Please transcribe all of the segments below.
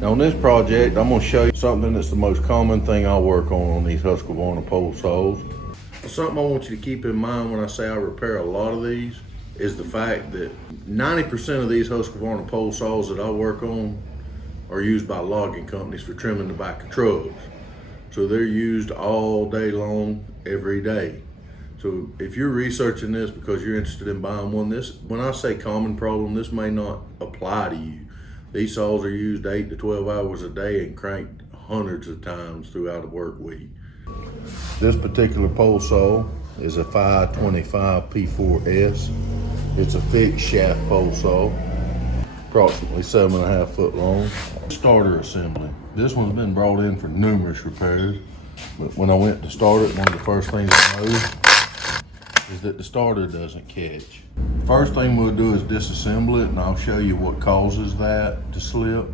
Now on this project, I'm gonna show you something that's the most common thing I work on these Husqvarna pole saws. Something I want you to keep in mind when I say I repair a lot of these is the fact that 90% of these Husqvarna pole saws that I work on are used by logging companies for trimming the back of trucks. So they're used all day long, every day. So if you're researching this because you're interested in buying one, when I say common problem, this may not apply to you. These saws are used 8 to 12 hours a day and cranked hundreds of times throughout a work week. This particular pole saw is a 525 P4S. It's a fixed shaft pole saw, approximately 7.5 foot long. Starter assembly. This one's been brought in for numerous repairs, but when I went to start it, one of the first things I noticed is that the starter doesn't catch. First thing we'll do is disassemble it, and I'll show you what causes that to slip.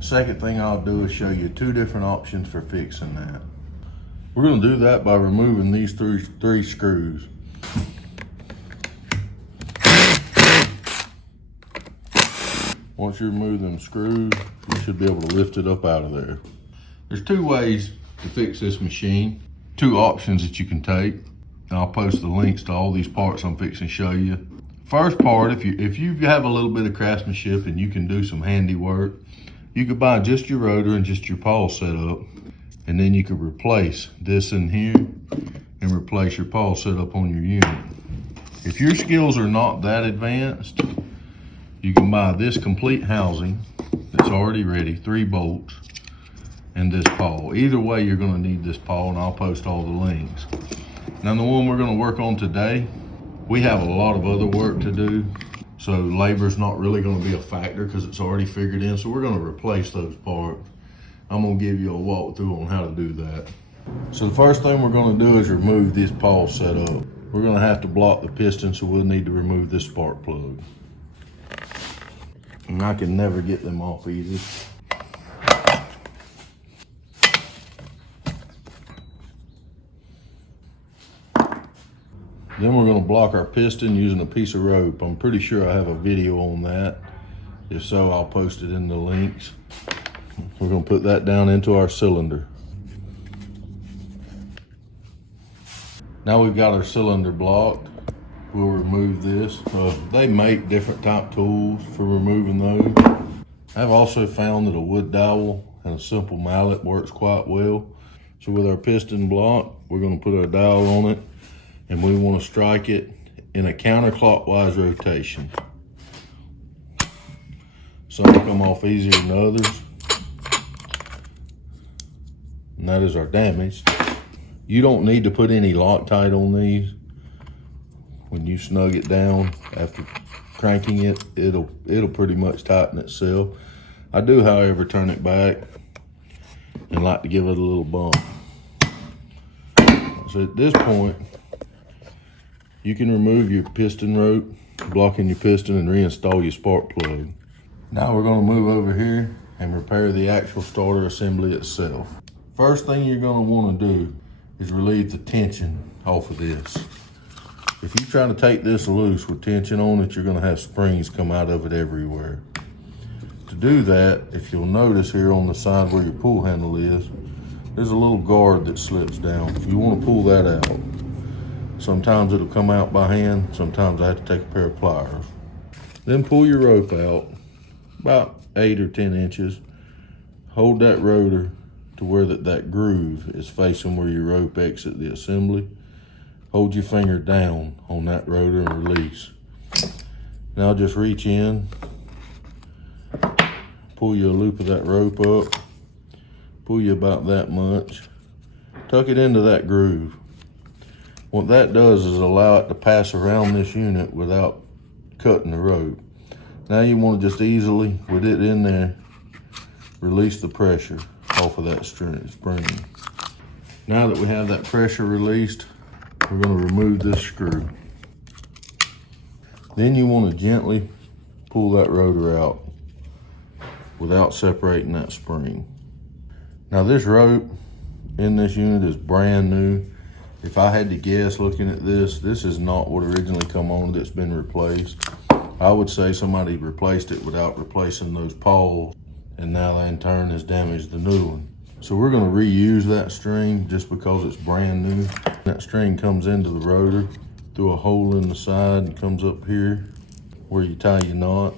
Second thing I'll do is show you 2 different options for fixing that. We're gonna do that by removing these three screws. Once you remove them screws, you should be able to lift it up out of there. There's 2 ways to fix this machine, 2 options that you can take. And I'll post the links to all these parts I'm fixing to show you. First part, if you have a little bit of craftsmanship and you can do some handiwork, you could buy just your rotor and just your pawl setup, and then you could replace this in here and replace your pawl setup on your unit. If your skills are not that advanced, you can buy this complete housing that's already ready, 3 bolts, and this pawl. Either way, you're gonna need this pawl, and I'll post all the links. Now the one we're gonna work on today, we have a lot of other work to do, so labor's not really gonna be a factor because it's already figured in, so we're gonna replace those parts. I'm gonna give you a walkthrough on how to do that. So the first thing we're gonna do is remove this pawl setup. We're gonna have to block the piston, so we'll need to remove this spark plug. And I can never get them off easy. Then we're gonna block our piston using a piece of rope. I'm pretty sure I have a video on that. If so, I'll post it in the links. We're gonna put that down into our cylinder. Now we've got our cylinder blocked, we'll remove this. They make different type tools for removing those. I've also found that a wood dowel and a simple mallet works quite well. So with our piston blocked, we're gonna put our dowel on it, and we want to strike it in a counterclockwise rotation. Some come off easier than others, and that is our damage. You don't need to put any Loctite on these. When you snug it down after cranking it, it'll pretty much tighten itself. I do, however, turn it back and like to give it a little bump. So at this point, you can remove your piston rope, blocking your piston, and reinstall your spark plug. Now we're gonna move over here and repair the actual starter assembly itself. First thing you're gonna wanna do is relieve the tension off of this. If you try to take this loose with tension on it, you're gonna have springs come out of it everywhere. To do that, if you'll notice here on the side where your pull handle is, there's a little guard that slips down. You wanna pull that out. Sometimes it'll come out by hand, sometimes I have to take a pair of pliers. Then pull your rope out, about 8 or 10 inches. Hold that rotor to where that groove is facing where your rope exits the assembly. Hold your finger down on that rotor and release. Now just reach in, pull you a loop of that rope up, pull you about that much, tuck it into that groove. What that does is allow it to pass around this unit without cutting the rope. Now you want to just easily, with it in there, release the pressure off of that spring. Now that we have that pressure released, we're going to remove this screw. Then you want to gently pull that rotor out without separating that spring. Now this rope in this unit is brand new. If I had to guess looking at this is not what originally come on, it's been replaced. I would say somebody replaced it without replacing those pawls and now that in turn has damaged the new one. So we're gonna reuse that string just because it's brand new. That string comes into the rotor through a hole in the side and comes up here where you tie your knot.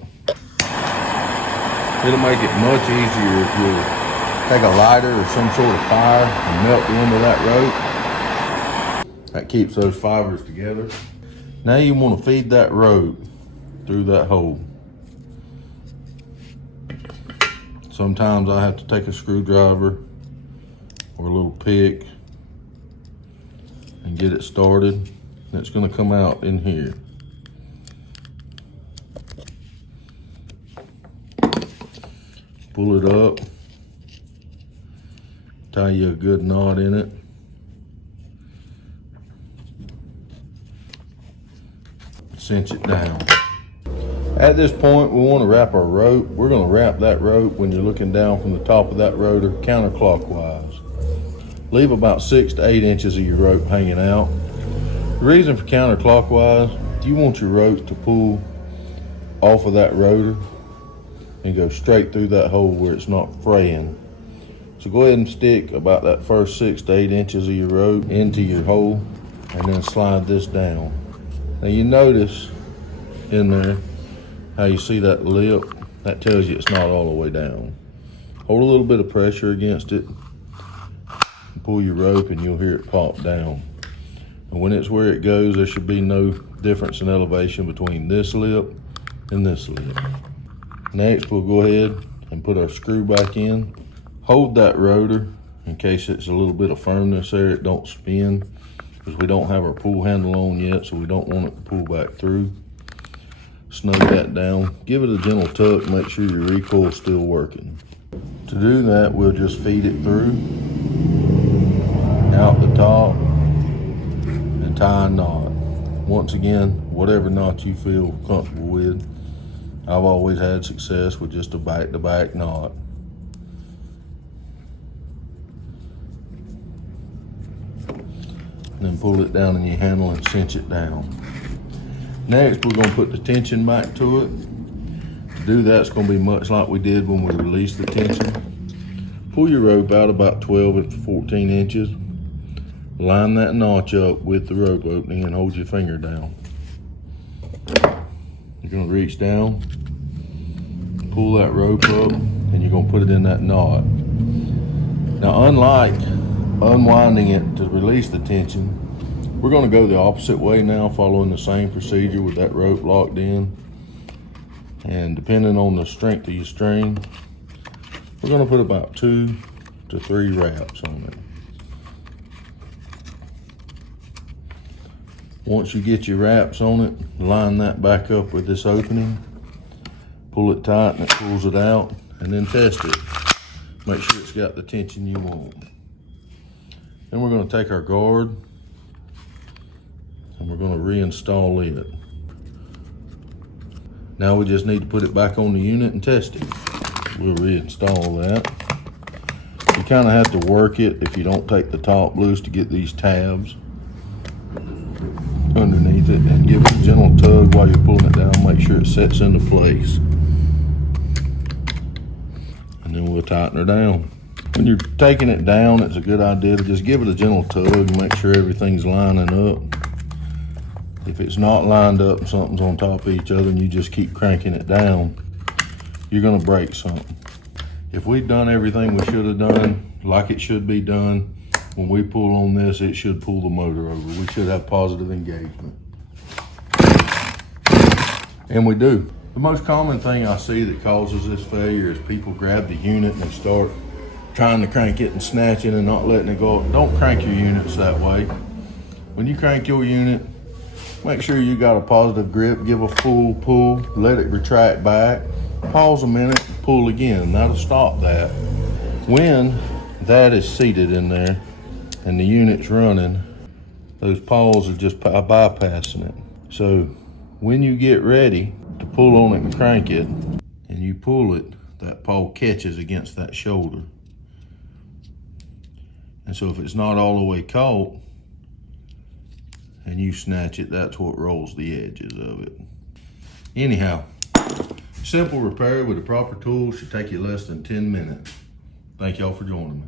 It'll make it much easier if you take a lighter or some sort of fire and melt the end of that rope. That keeps those fibers together. Now you want to feed that rope through that hole. Sometimes I have to take a screwdriver or a little pick and get it started. It's going to come out in here. Pull it up, tie you a good knot in it. Cinch it down. At this point, we want to wrap our rope. We're going to wrap that rope when you're looking down from the top of that rotor counterclockwise. Leave about 6 to 8 inches of your rope hanging out. The reason for counterclockwise, you want your rope to pull off of that rotor and go straight through that hole where it's not fraying. So go ahead and stick about that first 6 to 8 inches of your rope into your hole and then slide this down. Now you notice in there how you see that lip, that tells you it's not all the way down. Hold a little bit of pressure against it, pull your rope and you'll hear it pop down. And when it's where it goes, there should be no difference in elevation between this lip and this lip. Next, we'll go ahead and put our screw back in. Hold that rotor in case it's a little bit of firmness there, it don't spin, because we don't have our pull handle on yet, so we don't want it to pull back through. Snug that down. Give it a gentle tuck, make sure your recoil's still working. To do that, we'll just feed it through, out the top, and tie a knot. Once again, whatever knot you feel comfortable with. I've always had success with just a back-to-back knot. And then pull it down in your handle and cinch it down. Next, we're gonna put the tension back to it. To do that, it's gonna be much like we did when we released the tension. Pull your rope out about 12 to 14 inches. Line that notch up with the rope opening and hold your finger down. You're gonna reach down, pull that rope up, and you're gonna put it in that knot. Now, unlike unwinding it to release the tension, we're gonna go the opposite way now, following the same procedure with that rope locked in. And depending on the strength of your string, we're gonna put about 2 to 3 wraps on it. Once you get your wraps on it, line that back up with this opening, pull it tight and it pulls it out, and then test it. Make sure it's got the tension you want. Then we're going to take our guard and we're going to reinstall it. Now we just need to put it back on the unit and test it. We'll reinstall that. You kind of have to work it if you don't take the top loose to get these tabs underneath it, and give it a gentle tug while you're pulling it down. Make sure it sets into place, and then we'll tighten her down. When you're taking it down, it's a good idea to just give it a gentle tug and make sure everything's lining up. If it's not lined up and something's on top of each other and you just keep cranking it down, you're gonna break something. If we've done everything we should have done like it should be done, when we pull on this, it should pull the motor over. We should have positive engagement. And we do. The most common thing I see that causes this failure is people grab the unit and they start trying to crank it and snatching and not letting it go. Don't crank your units that way. When you crank your unit, make sure you got a positive grip, give a full pull, let it retract back, pause a minute, pull again. That'll stop that. When that is seated in there and the unit's running, those paws are just bypassing it. So when you get ready to pull on it and crank it, and you pull it, that paw catches against that shoulder. And so if it's not all the way caught and you snatch it, that's what rolls the edges of it. Anyhow, Simple repair with the proper tools should take you less than 10 minutes. Thank y'all for joining me.